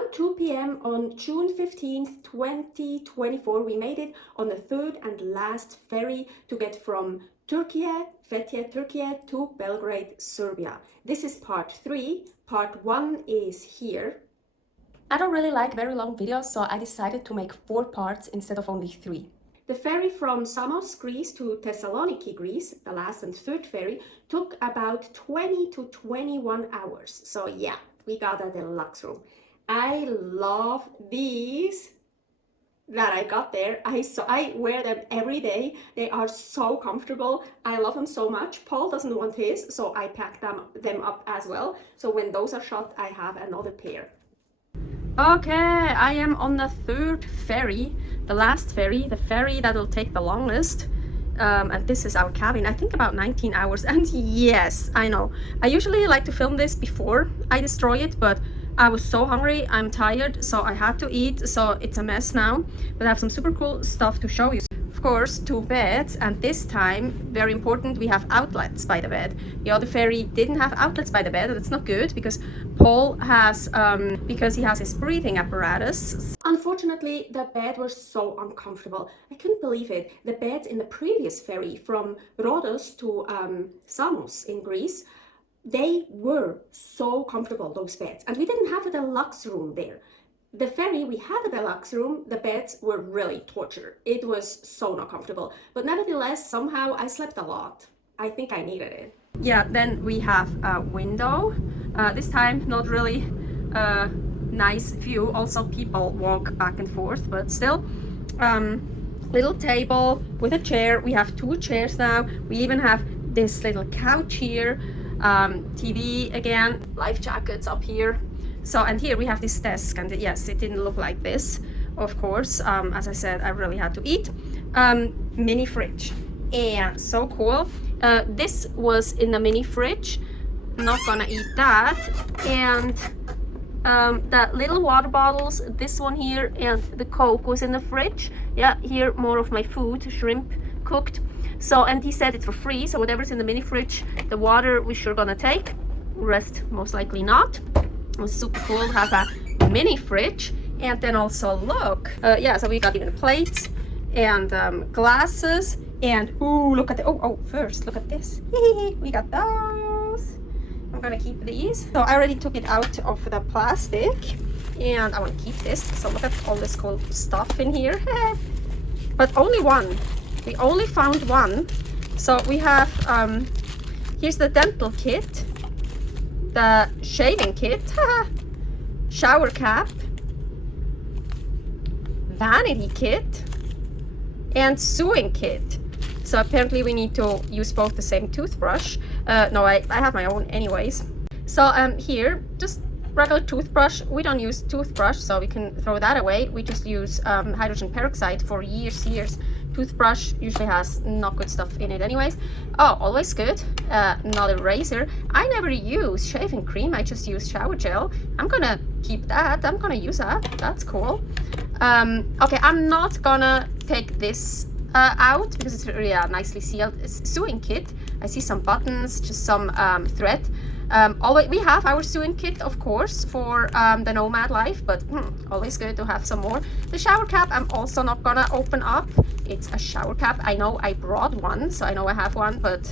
Around 2 p.m. on June 15th, 2024, we made it on the third and last ferry to get from Türkiye, Fethiye, Türkiye to Belgrade, Serbia. This is part 3. Part 1 is here. I don't really like very long videos, so I decided to make 4 parts instead of only 3. The ferry from Samos, Greece to Thessaloniki, Greece, the last and third ferry, took about 20 to 21 hours. So yeah, we got a deluxe room. I love these that I got there. I wear them every day. They are so comfortable. I love them so much. Paul doesn't want his, so I packed them up as well. So when those are shot, I have another pair. Okay, I am on the third ferry, the last ferry, the ferry that will take the longest. And this is our cabin. I think about 19 hours. And yes, I know. I usually like to film this before I destroy it, but I was so hungry, I'm tired, so I had to eat, so it's a mess now. But I have some super cool stuff to show you. Of course, 2 beds, and this time, very important, we have outlets by the bed. The other ferry didn't have outlets by the bed, and it's not good because Paul has, because he has his breathing apparatus. Unfortunately, the bed was so uncomfortable. I couldn't believe it. The beds in the previous ferry from Rhodos to Samos in Greece, they were so comfortable, those beds, and we didn't have a deluxe room there. The ferry, we had a deluxe room, the beds were really torture. It was so not comfortable, but nevertheless, somehow I slept a lot. I think I needed it. Yeah, then we have a window. This time, not really nice view. Also, people walk back and forth, but still. Little table with a chair. We have 2 chairs now. We even have this little couch here. TV again, life jackets up here. So, and here we have this desk, and yes, it didn't look like this, of course. As I said, I really had to eat. Mini fridge, and so cool. This was in the mini fridge. Not gonna eat that. And the little water bottles, this one here, and the Coke was in the fridge. Yeah, here more of my food, shrimp cooked. So, and he said it's for free, so whatever's in the mini fridge, the water we're sure gonna take, rest most likely not. It was super cool to have a mini fridge. And then also look, yeah, so we got even plates and glasses, and ooh, look at the, first look at this. We got those. I'm gonna keep these. So I already took it out of the plastic, and I want to keep this. So look at all this cool stuff in here. But only one. We only found one. So we have, here's the dental kit, the shaving kit, shower cap, vanity kit, and sewing kit. So apparently we need to use both the same toothbrush. No, I have my own anyways. So here, just regular toothbrush. We don't use toothbrush, so we can throw that away. We just use hydrogen peroxide for years. Toothbrush usually has not good stuff in it anyways. Oh, always good. Not a razor. I never use shaving cream. I just use shower gel. I'm gonna keep that. I'm gonna use that. That's cool. Okay, I'm not gonna take this out because it's really nicely sealed. It's sewing kit. I see some buttons, just some thread. Always we have our sewing kit, of course, for the Nomad Life, but always good to have some more. The shower cap I'm also not gonna open up. It's a shower cap. I know I brought one, so I know I have one, but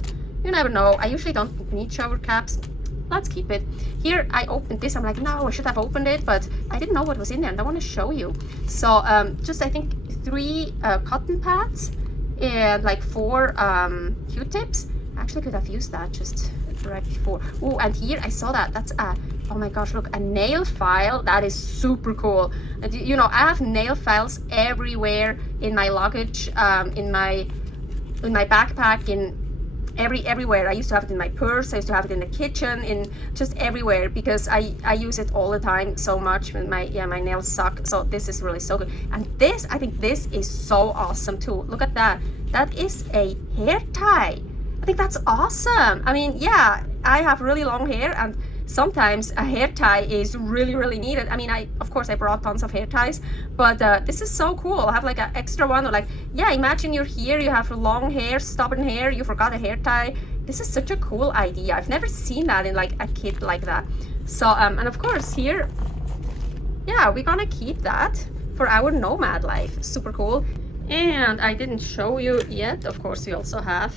you never know. I usually don't need shower caps. Let's keep it. Here I opened this. I'm like, no, I should have opened it, but I didn't know what was in there, and I want to show you. So just I think 3 cotton pads and like 4 Q-tips. Actually could have used that just right before. Oh, and here I saw that. That's a, oh my gosh, look, a nail file. That is super cool. And you know, I have nail files everywhere in my luggage, in my backpack, in everywhere. I used to have it in my purse. I used to have it in the kitchen, in just everywhere, because I use it all the time so much. And my nails suck. So this is really so good. And this, I think this is so awesome too. Look at that. That is a hair tie. I think that's awesome. I mean, yeah, I have really long hair, and sometimes a hair tie is really needed. I mean, of course I brought tons of hair ties, but this is so cool. I have like an extra one, or like, yeah, imagine you're here, you have long hair, stubborn hair, you forgot a hair tie. This is such a cool idea. I've never seen that in like a kit like that. So and of course here, yeah, yeah, we're gonna keep that for our nomad life. Super cool. And I didn't show you yet, of course, we also have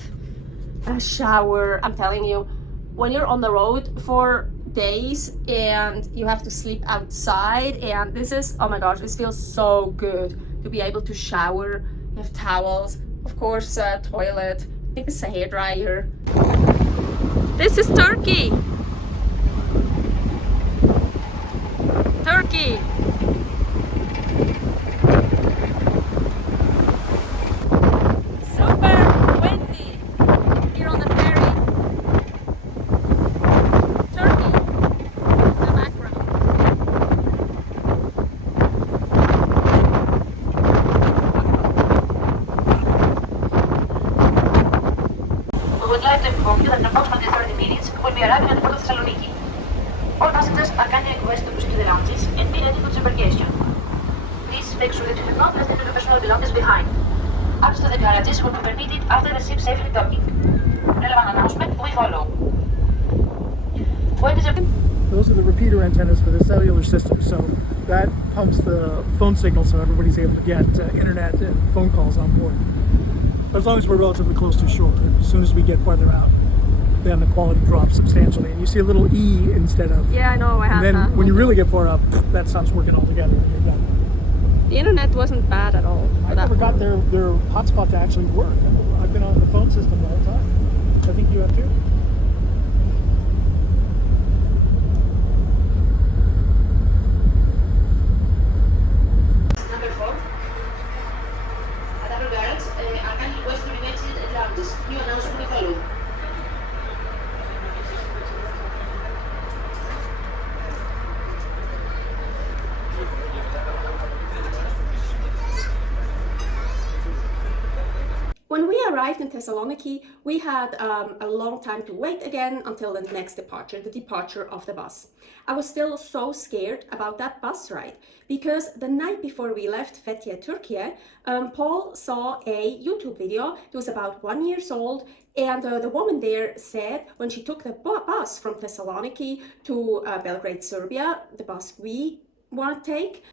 a shower. I'm telling you, when you're on the road for days and you have to sleep outside, and this is, oh my gosh, this feels so good to be able to shower. You have towels, of course, toilet. I think this is a hair dryer. This is Turkey. Turkey. Super windy here on the ferry. Turkey in the background. We would like to inform you that in approximately 30 minutes we'll be arriving at the port of Thessaloniki. All passengers are kindly requested to proceed to the lounges and be ready for disembarkation. Please make sure that you do not leave your personal belongings behind. Access to the garages will be permitted after the ship safely docking. Relevant announcement will follow. Those are the repeater antennas for the cellular system, so that pumps the phone signal so everybody's able to get internet and phone calls on board. As long as we're relatively close to shore. As soon as we get farther out, then the quality drops substantially, and you see a little E instead of. Yeah, I know, I have And then that. when you really get far up, that stops working altogether and you're done. The internet wasn't bad at all. I never got their hotspot to actually work. I've been on the phone system the whole time. I think you have too. Number 4. At our garage, are kindly requested to remain seated at lounges. New announcement will follow. When we arrived in Thessaloniki, we had a long time to wait again until the next departure, the departure of the bus. I was still so scared about that bus ride because the night before we left Fethiye, Türkiye, Paul saw a YouTube video. It was about 1 year old, and the woman there said when she took the bus from Thessaloniki to Belgrade, Serbia, the bus we want to take,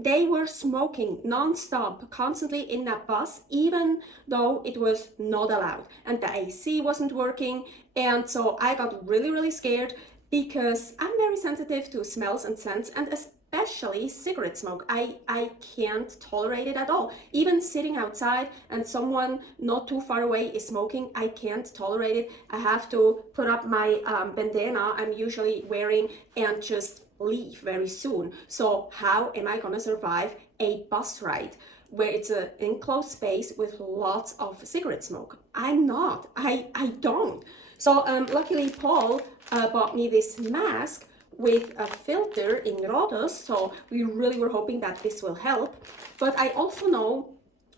they were smoking non-stop, constantly in that bus, even though it was not allowed. And the AC wasn't working. And so I got really, really scared because I'm very sensitive to smells and scents, and especially cigarette smoke. I can't tolerate it at all. Even sitting outside and someone not too far away is smoking, I can't tolerate it. I have to put up my bandana I'm usually wearing and just leave very soon. So how am I gonna survive a bus ride where it's an enclosed space with lots of cigarette smoke? I'm not. I don't. So luckily Paul bought me this mask with a filter in Rhodos, so we really were hoping that this will help. But I also know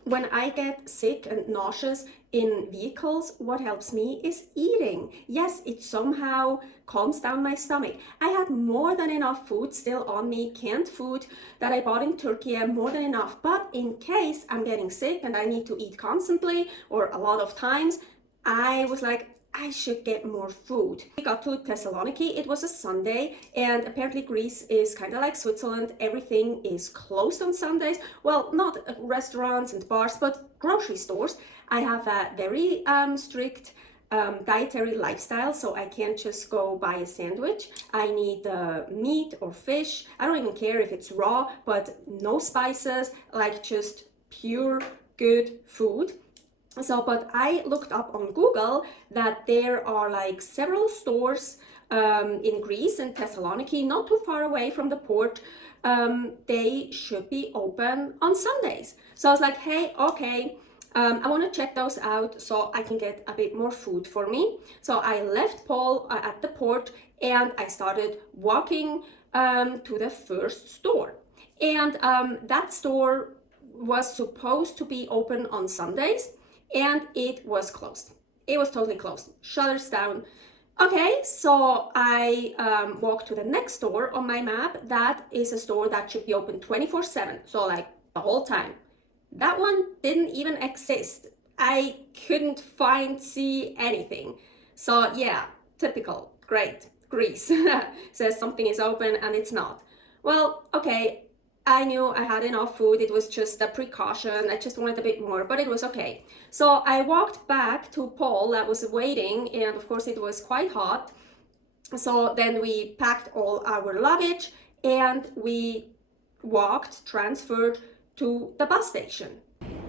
when I get sick and nauseous in vehicles, what helps me is eating. Yes, it somehow calms down my stomach. I had more than enough food still on me, canned food that I bought in Turkey, more than enough. But in case I'm getting sick and I need to eat constantly or a lot of times, I was like, I should get more food. We got to Thessaloniki, it was a Sunday, and apparently Greece is kind of like Switzerland. Everything is closed on Sundays. Well, not restaurants and bars, but grocery stores. I have a very strict dietary lifestyle, so I can't just go buy a sandwich. I need meat or fish. I don't even care if it's raw, but no spices, like just pure good food. So, but I looked up on Google that there are like several stores in Greece and Thessaloniki, not too far away from the port. They should be open on Sundays. So I was like, hey, okay, I want to check those out so I can get a bit more food for me. So I left Paul at the port and I started walking to the first store. And that store was supposed to be open on Sundays, and it was closed. It was totally closed, shutters down. Okay, so I walked to the next store on my map. That is a store that should be open 24/7, so like the whole time. That one didn't even exist. I couldn't see anything. So yeah, typical, great, Greece. Says something is open and it's not. Well, okay, I knew I had enough food. It was just a precaution. I just wanted a bit more, but it was okay. So I walked back to Paul that was waiting, and of course it was quite hot. So then we packed all our luggage and we transferred to the bus station.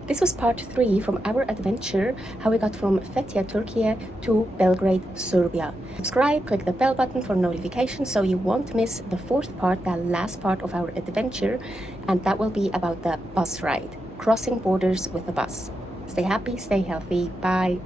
This was part 3 from our adventure, how we got from Fethiye, Turkey to Belgrade, Serbia. Subscribe, click the bell button for notifications so you won't miss the 4th part, the last part of our adventure, and that will be about the bus ride, crossing borders with the bus. Stay happy, stay healthy, bye.